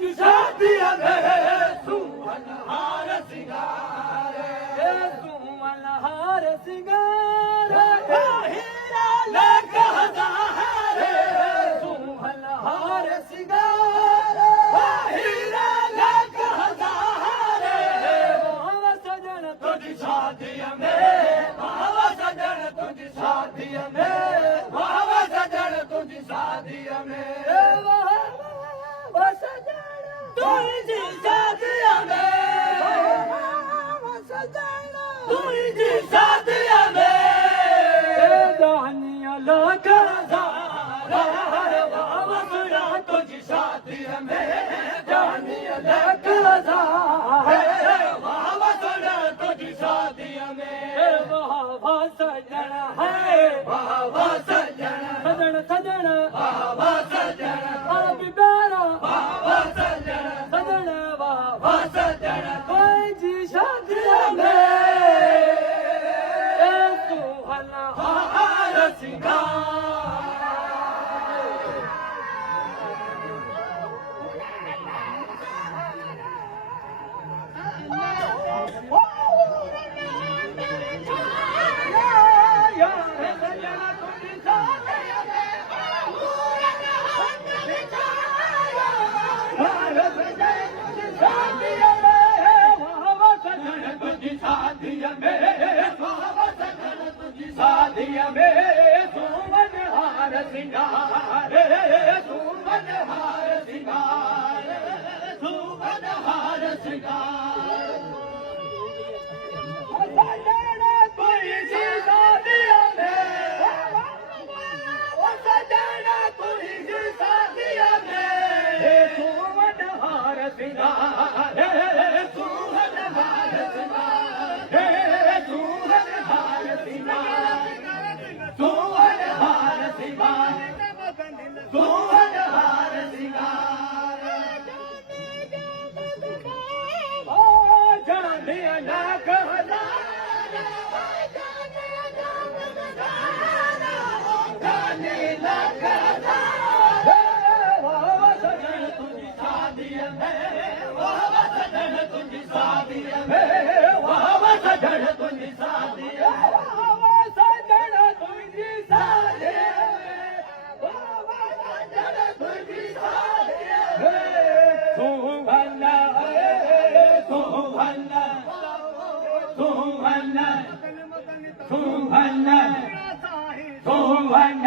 तुझी शादीअ में सुमन हार सिंगार सुमन हार सिंगार हीरा लख हज़ार सुमन हार सिंगार हीरा लख हज़ार भाव सजन तुझी शादीअ में भाव सजन तुझी शादीअ में भाव सजन तुझी शादीअ में तुझी शादीअ में तुझी शादीअ में दानिया लख हज़ार भाव सुना तुझी शादीअ में दानिया लख हज़ार भाव सुना तुझी शादीअ में भाव सजन है भाव सजन सजन सजन भाव सजन अब प्यारा भाव सजन सजन भाव सजन तुझी शादीअ में सुमन हार सिंगार शादीअ में सुमन हार सिंगार सुमन हार सिंगार सुमन हार सिंगार तुझी शादीअ में सजना तुझी शादीअ में सुमन हार सिंगार सुमन हार सिंगार सुमन हार सिंगार सुमन हार सिंगार सुमन हार सिंगार ओ जानिया ना कहना जाने ना कहना वाह सजन तुझी शादीअ में वाह सजन तुझी शादीअ में वाह सजन तुझी शादीअ वाह सजन तुझी शादीअ में वाह सजन तुझी शादीअ में सुमन सुमन सुमन सुमन सुमन